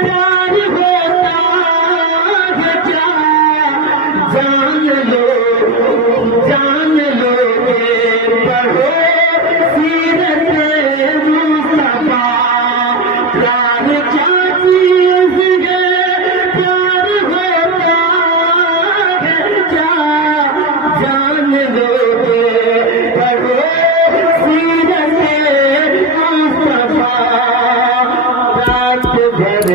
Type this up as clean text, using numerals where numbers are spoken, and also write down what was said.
प्यार होता है क्या जान लो पढ़ो सीरत मुस्तफा। प्यार क्या चीज है, प्यार होता है क्या जान लो पढ़ो सीरत मुस्तफा। रात भर